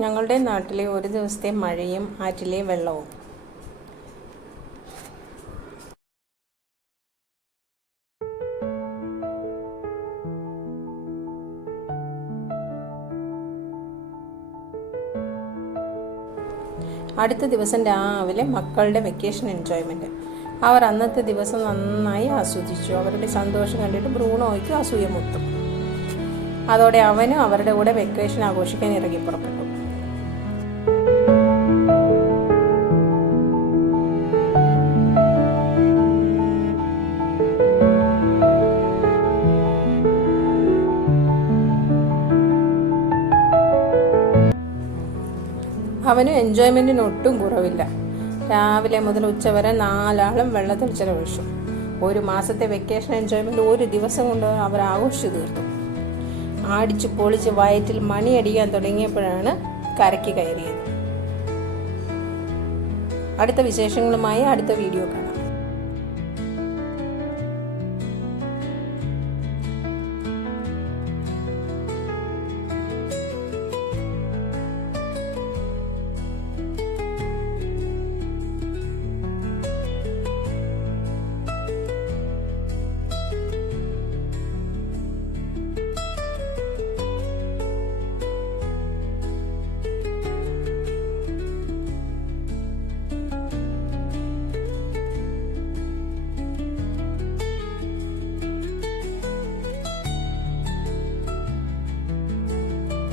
ഞങ്ങളുടെ നാട്ടിലെ ഒരു ദിവസത്തെ മഴയും ആറ്റിലെ വെള്ളവും. അടുത്ത ദിവസം രാവിലെ മക്കളുടെ വെക്കേഷൻ എൻജോയ്മെൻറ്റ്. അവർ അന്നത്തെ ദിവസം നന്നായി ആസ്വദിച്ചു. അവരുടെ സന്തോഷം കണ്ടിട്ട് ബ്രൂണോയ്ക്കും അസൂയ മുത്തും. അതോടെ അവനും അവരുടെ കൂടെ വെക്കേഷൻ ആഘോഷിക്കാൻ ഇറങ്ങി പുറപ്പെട്ടു. അവനും എൻജോയ്മെൻറ്റിന് ഒട്ടും കുറവില്ല. രാവിലെ മുതൽ ഉച്ചവരെ 4 ആളും വെള്ളത്തിൽ ചെലവഴിച്ചു. ഒരു മാസത്തെ വെക്കേഷൻ എൻജോയ്മെൻറ്റ് ഒരു ദിവസം കൊണ്ട് അവർ ആഘോഷിച്ചു തീർത്തു. ആടിച്ചു പൊളിച്ച് വയറ്റിൽ മണിയടിക്കാൻ തുടങ്ങിയപ്പോഴാണ് കരയ്ക്ക് കയറിയത്. അടുത്ത വിശേഷങ്ങളുമായി അടുത്ത വീഡിയോ കാണാം.